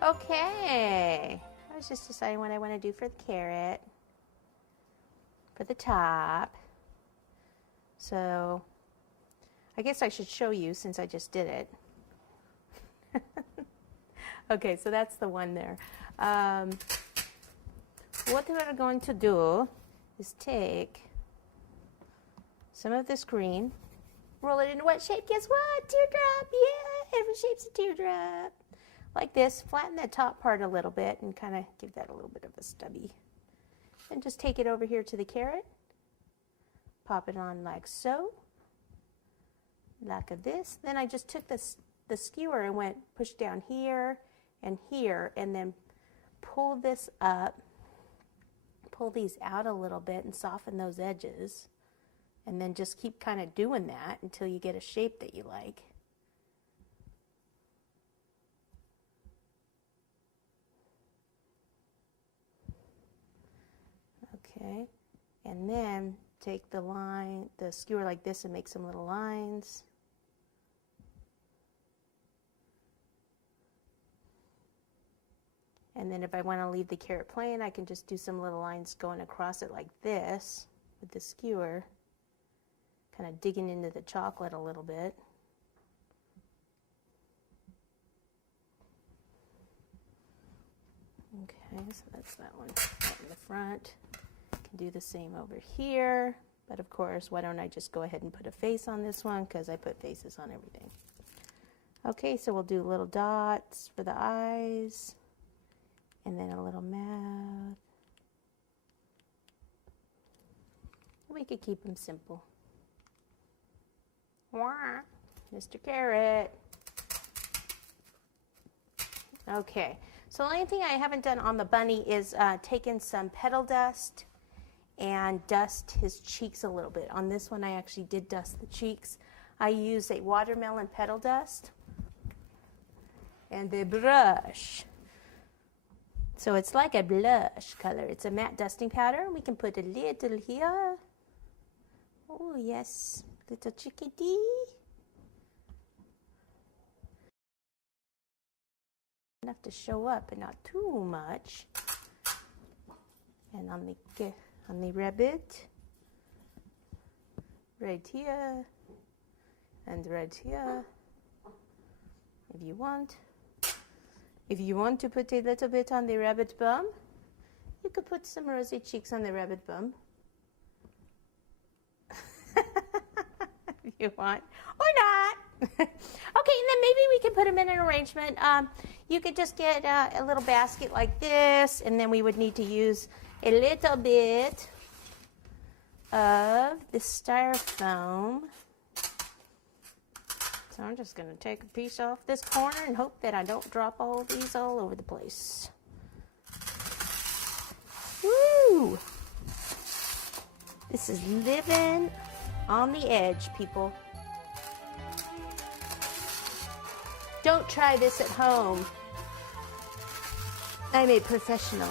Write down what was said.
Okay, I was just deciding what I want to do for the carrot, for the top. So I guess I should show you since I just did it. Okay, so that's the one there. What we're going to do is take some of this green, roll it into what shape? Guess what? Teardrop! Yeah, every shape's a teardrop. Like this, flatten that top part a little bit and kind of give that a little bit of a stubby. And just take it over here to the carrot. Pop it on like so. Like this. Then I just took the skewer and went push down here and here, and then pull this up, pull these out a little bit and soften those edges, and then just keep kind of doing that until you get a shape that you like. Okay, and then take the line, the skewer like this, and make some little lines. And then if I want to leave the carrot plain, I can just do some little lines going across it like this with the skewer, kind of digging into the chocolate a little bit. Okay, so that's that one right in the front. Can do the same over here, but of course, why don't I just go ahead and put a face on this one, because I put faces on everything. Okay, so we'll do little dots for the eyes. And then a little mouth. We could keep them simple. Wah, Mr. Carrot. Okay, so the only thing I haven't done on the bunny is taken some petal dust and dust his cheeks a little bit. On this one, I actually did dust the cheeks. I used a watermelon petal dust and a brush. So it's like a blush color. It's a matte dusting powder. We can put a little here. Oh yes, little chickadee. Enough to show up, but not too much. And on the rabbit, right here, and right here, if you want. If you want to put a little bit on the rabbit bum, you could put some rosy cheeks on the rabbit bum. If you want, or not. Okay, and then maybe we can put them in an arrangement. You could just get a little basket like this, and then we would need to use a little bit of the styrofoam. So I'm just going to take a piece off this corner and hope that I don't drop all these all over the place. Woo! This is living on the edge, people. Don't try this at home. I'm a professional.